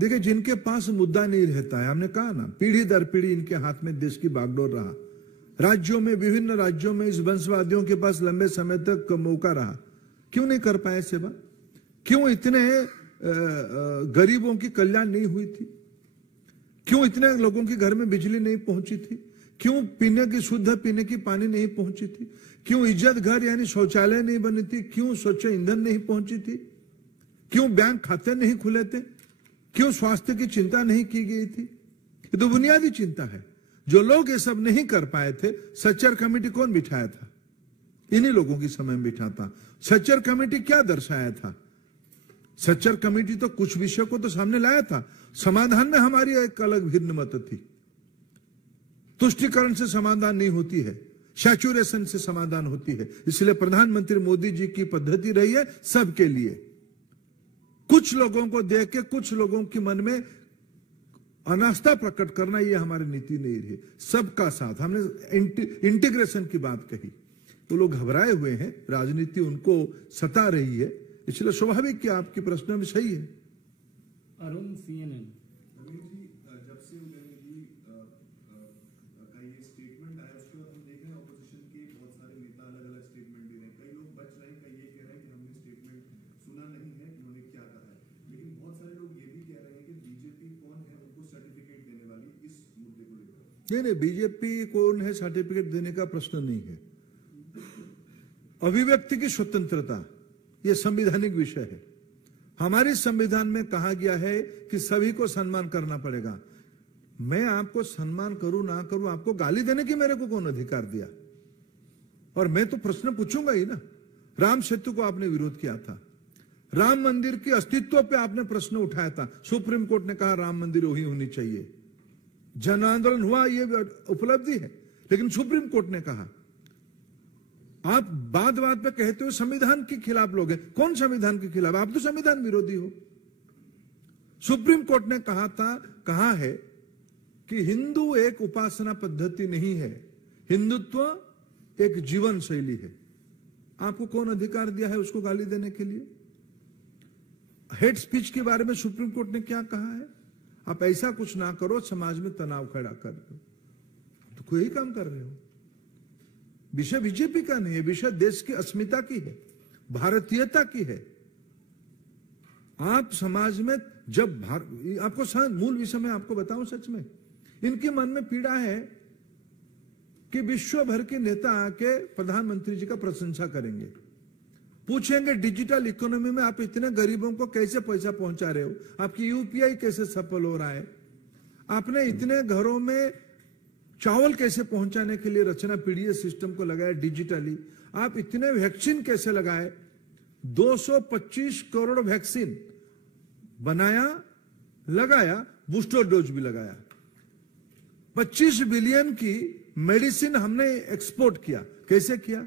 देखिए, जिनके पास मुद्दा नहीं रहता है, हमने कहा ना, पीढ़ी दर पीढ़ी इनके हाथ में देश की बागडोर रहा। राज्यों में, विभिन्न राज्यों में इस वंशवादियों के पास लंबे समय तक मौका रहा। क्यों नहीं कर पाए सेवा? क्यों इतने गरीबों की कल्याण नहीं हुई थी? क्यों इतने लोगों के घर में बिजली नहीं पहुंची थी? क्यों पीने की, शुद्ध पीने की पानी नहीं पहुंची थी? क्यों इज्जत घर यानी शौचालय नहीं बनी थी? क्यों स्वच्छ ईंधन नहीं पहुंची थी? क्यों बैंक खाते नहीं खुले थे? क्यों स्वास्थ्य की चिंता नहीं की गई थी? ये तो बुनियादी चिंता है। जो लोग ये सब नहीं कर पाए थे, सच्चर कमेटी कौन बिठाया था? इन्हीं लोगों की समय में बिठा था। सच्चर कमेटी क्या दर्शाया था? सच्चर कमेटी तो कुछ विषय को तो सामने लाया था। समाधान में हमारी एक अलग भिन्न मत थी। तुष्टिकरण से समाधान नहीं होती है, सैचुरेशन से समाधान होती है। इसलिए प्रधानमंत्री मोदी जी की पद्धति रही है सबके लिए। कुछ लोगों को देख के कुछ लोगों के मन में अनास्था प्रकट करना, ये हमारी नीति नहीं रही। सबका साथ, हमने इंटीग्रेशन की बात कही। वो लोग घबराए हुए हैं, राजनीति उनको सता रही है, इसलिए स्वाभाविक कि आपके प्रश्न में सही है। अरुण, CNN। जब से उदयन जी का ये स्टेटमेंट आया, उसके बाद हम देख रहे हैं ऑपोजिशन के बहुत सारे नेता अलग अलग स्टेटमेंट दे रहे हैं। कई लोग बच रहे हैं, कई ये कह रहे हैं कि हमने स्टेटमेंट सुना नहीं है, उन्होंने क्या कहा है। लेकिन बहुत सारे लोग ये भी कह रहे हैं कि बीजेपी कौन है उनको सर्टिफिकेट देने वाली, इस मुद्दे को लेकर। नहीं, बीजेपी कौन है सर्टिफिकेट देने का प्रश्न नहीं है। अभिव्यक्ति की स्वतंत्रता यह संवैधानिक विषय है। हमारे संविधान में कहा गया है कि सभी को सम्मान करना पड़ेगा। मैं आपको सम्मान करूं ना करूं, आपको गाली देने की मेरे को कौन अधिकार दिया? और मैं तो प्रश्न पूछूंगा ही ना। राम सेतु को आपने विरोध किया था, राम मंदिर के अस्तित्व पे आपने प्रश्न उठाया था। सुप्रीम कोर्ट ने कहा राम मंदिर वही होनी चाहिए। जन आंदोलन हुआ, यह उपलब्धि है। लेकिन सुप्रीम कोर्ट ने कहा। आप बात बात पे कहते हो संविधान के खिलाफ लोग हैं। कौन संविधान के खिलाफ? आप तो संविधान विरोधी हो। सुप्रीम कोर्ट ने कहा है कि हिंदू एक उपासना पद्धति नहीं है, हिंदुत्व एक जीवन शैली है। आपको कौन अधिकार दिया है उसको गाली देने के लिए? हेट स्पीच के बारे में सुप्रीम कोर्ट ने क्या कहा है? आप ऐसा कुछ ना करो, समाज में तनाव खड़ा कर रहे हो, तो कोई काम कर रहे हो। विषय बीजेपी का नहीं है, विषय देश की अस्मिता की है, भारतीयता की है। आप समाज में जब आपको मूल विषय में आपको बताऊं, सच में इनके मन में पीड़ा है कि विश्व भर के नेता आके प्रधानमंत्री जी का प्रशंसा करेंगे, पूछेंगे डिजिटल इकोनॉमी में आप इतने गरीबों को कैसे पैसा पहुंचा रहे हो, आपकी यूपीआई कैसे सफल हो रहा है, आपने इतने घरों में चावल कैसे पहुंचाने के लिए रचना पीडीएस सिस्टम को लगाया डिजिटली, आप इतने वैक्सीन कैसे लगाए, 225 करोड़ वैक्सीन बनाया, लगाया, बूस्टर डोज भी लगाया, 25 बिलियन की मेडिसिन हमने एक्सपोर्ट किया। कैसे किया?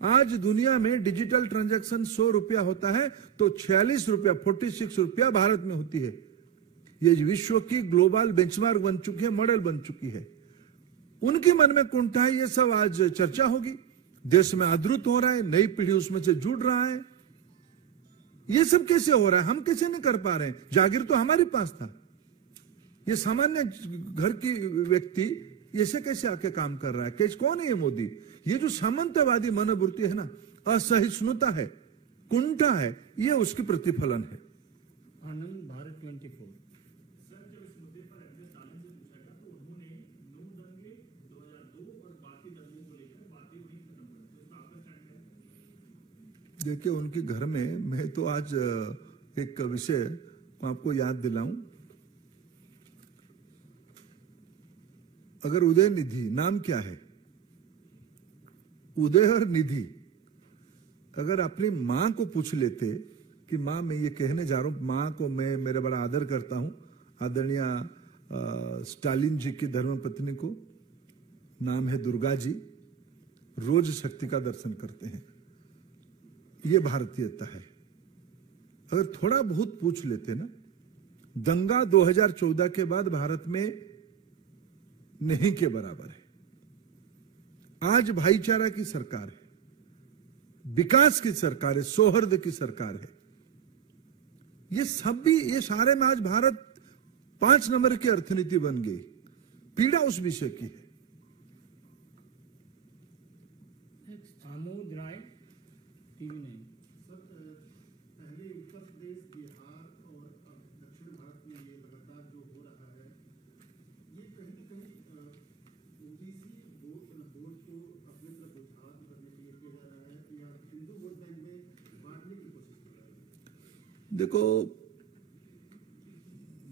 आज दुनिया में डिजिटल ट्रांजैक्शन 100 रुपया होता है तो 46 रुपया, 46 रुपया भारत में होती है। ये विश्व की ग्लोबल बेंचमार्क बन चुकी है, मॉडल बन चुकी है। उनके मन में कुंठा है, ये सब आज चर्चा होगी, देश में आदृत हो रहा है, नई पीढ़ी उसमें से जुड़ रहा है। ये सब कैसे हो रहा है? हम कैसे नहीं कर पा रहे हैं? जागीर तो हमारे पास था। ये सामान्य घर की व्यक्ति ऐसे कैसे आके काम कर रहा है? कैसे, कौन है ये मोदी? ये जो सामंतवादी मनोवृत्ति है ना, असहिष्णुता है, कुंठा है, ये उसकी प्रतिफलन है। आनंद, भारत 24। सर, जब इस मुद्दे पर स्टालिन से पूछा गया तो उन्होंने 9 दंगे 2002 और बाकी दंगों को लेकर बातें वहीं खत्म कर दी। तो आपका स्टैंड क्या है? देखिए, उनके घर में मैं तो आज एक विषय आपको याद दिलाऊं। अगर उदय निधि, नाम क्या है? उदय और निधि, अगर अपनी मां को पूछ लेते कि मां मैं ये कहने जा रहा हूं, मां को मैं मेरा बड़ा आदर करता हूं, आदरणीय स्टालिन जी की धर्मपत्नी को, नाम है दुर्गा जी, रोज शक्ति का दर्शन करते हैं। ये भारतीयता है। अगर थोड़ा बहुत पूछ लेते ना, दंगा 2014 के बाद भारत में नहीं के बराबर है। आज भाईचारा की सरकार है, विकास की सरकार है, सौहार्द की सरकार है। ये सब भी, ये सारे में आज भारत 5 नंबर की अर्थनीति बन गई। पीड़ा उस विषय की है। आमोद राय, TV9। सर, पहले उत्तर प्रदेश, बिहार और अब दक्षिण भारत में ये लगातार जो हो रहा है, ये कहीं न कहीं ओबीसी वोट को अपनी तरफ उद्धार करने के लिए किया जा रहा है या हिंदू वोट बैंक में बांटने की कोशिश की जा रही है? देखो,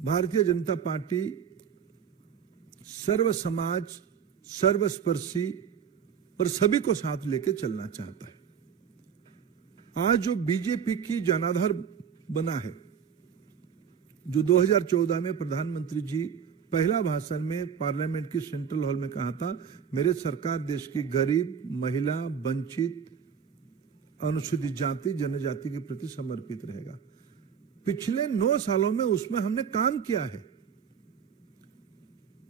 भारतीय जनता पार्टी सर्व समाज, सर्वस्पर्शी और सभी को साथ लेके चलना चाहता है। आज जो बीजेपी की जनाधार बना है, जो 2014 में प्रधानमंत्री जी पहला भाषण में पार्लियामेंट की सेंट्रल हॉल में कहा था, मेरे सरकार देश की गरीब, महिला, वंचित, अनुसूचित जाति, जनजाति के प्रति समर्पित रहेगा। पिछले 9 सालों में उसमें हमने काम किया है।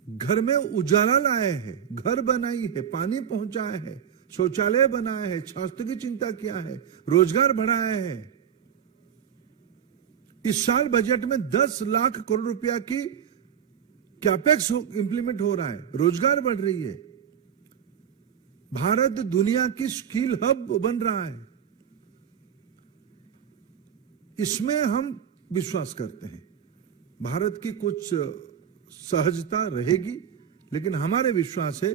घर में उजाला लाए हैं, घर बनाई है, पानी पहुंचाए है, शौचालय बनाए हैं, स्वास्थ्य की चिंता किया है, रोजगार बढ़ाया है। इस साल बजट में 10 लाख करोड़ रुपया की कैपेक्स इंप्लीमेंट हो रहा है, रोजगार बढ़ रही है। भारत दुनिया की स्किल हब बन रहा है। इसमें हम विश्वास करते हैं। भारत की कुछ सहजता रहेगी, लेकिन हमारे विश्वास है